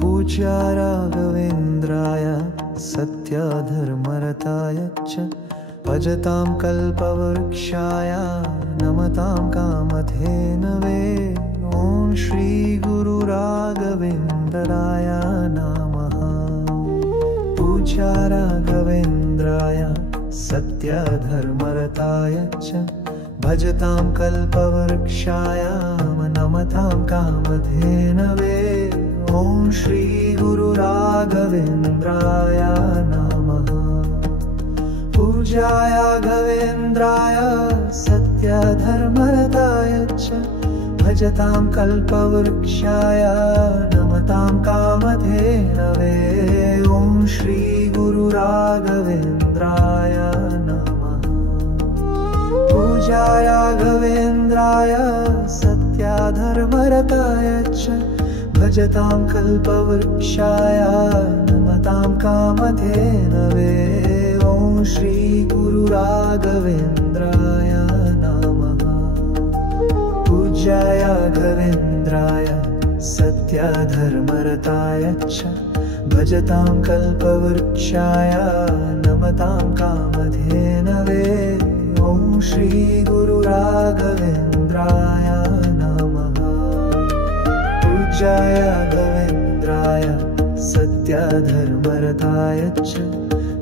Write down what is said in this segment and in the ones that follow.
पूज्या राघवेन्द्राय सत्यधर्मरताय च भजतां कल्पवृक्षाय नमतां कामधेनवे। ॐ श्री गुरु राघवेन्द्राय नमः। पूज्या राघवेन्द्राय सत्यधर्मरताय च भजतां कल्पवृक्षाय नमतां कामधेनवे। ॐ श्री गुरु राघवेन्द्राय नमः। पूज्याय राघवेन्द्राय सत्यधर्मरताय च भजतां कल्पवृक्षाय नमतां कामधेनवे। ॐ श्री गुरु राघवेन्द्राय नमः। पूज्याय राघवेन्द्राय सत्यधर्मरताय च भजतां कल्पवृक्षाय नमतां कामधेनवे। ॐ श्री गुरु राघवेन्द्राय नमः। पूज्याय राघवेन्द्राय सत्यधर्मरताय च भजतां कल्पवृक्षाय नमतां कामधेनवे। ॐ श्री गुरु राघवेन्द्राय नमः। पूज्याय राघवेन्द्राय सत्यधर्मरताय च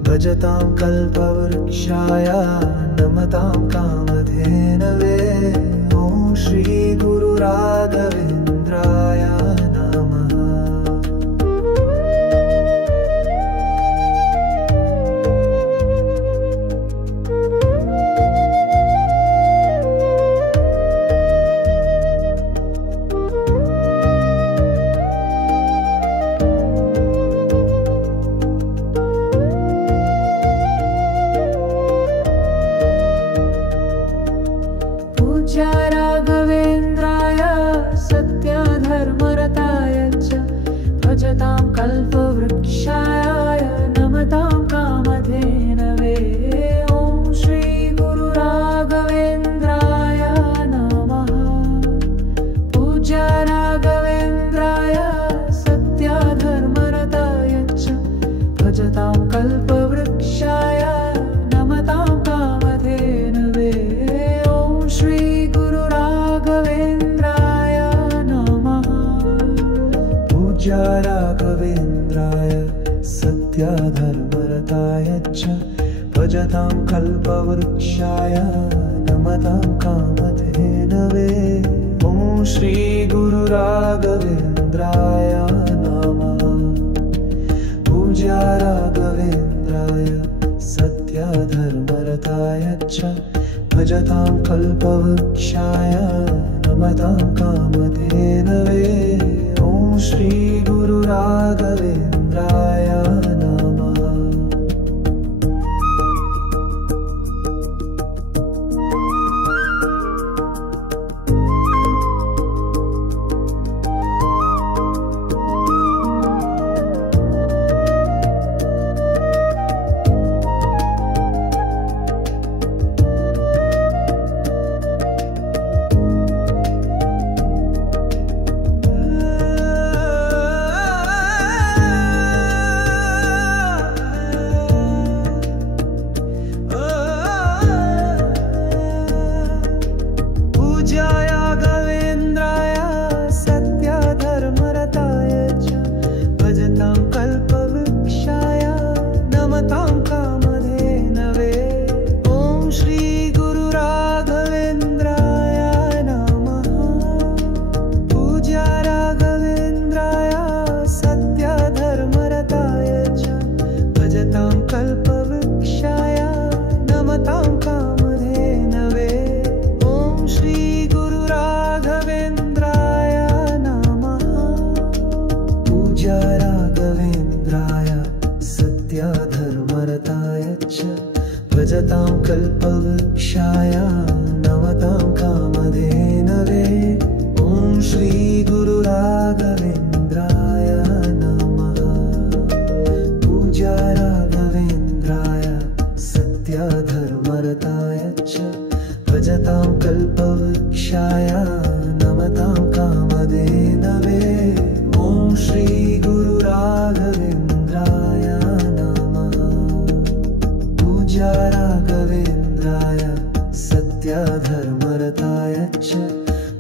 भजतां कल्पवृक्षाय नमतां कामधेनवे। ॐ श्री गुरु राघवेन्द्राय नमः। पूज्या राघवेन्द्राय सत्यधर्मरताय च भजतां कल्पवृक्षाय नमतां कामधेनवे। ॐ श्री गुरु राघवेन्द्राय नमः। पूज्या राघवेन्द्राय सत्यधर्मरताय च भजतां कल्पवृक्षाय नमतां कामधेनवे। श्री गुरु राघवेन्द्राय नमः। पूज्या राघवेन्द्राय सत्यधर्मरताय च भजतां कल्पवृक्षाय नमतां कामधेनवे। ॐ श्री गुरु राघवेन्द्राय नमः। पूज्या राघवेन्द्राय सत्यधर्मरताय च भजतां कल्पवृक्षाय नमतां कामधेनवे। ॐ श्री गुरु राघवेन्द्राय नमः। भजतां कल्पवृक्षाय नमतां कामधेनवे ॐ श्री गुरुराघवेन्द्राय नमः। पूज्या राघवेन्द्राय सत्यधर्मरताय च भजतां कल्पवृक्षाय नमतां कामधेनवे ॐ श्री गुरुराघवेन्द्राय नमः। पूज्या राघवेन्द्राय सत्यधर्मरताय च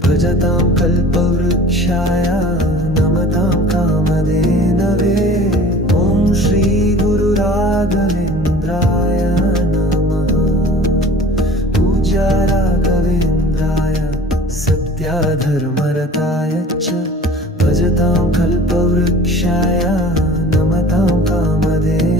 भजतां कल्पवृक्षाय नमतां कामधेनवे ॐ श्री गुरुराघवेन्द्राय नमः। पूज्या राघवेन्द्राय सत्यधर्मरताय च भजतां कल्पवृक्षाय नमतां कामधेनवे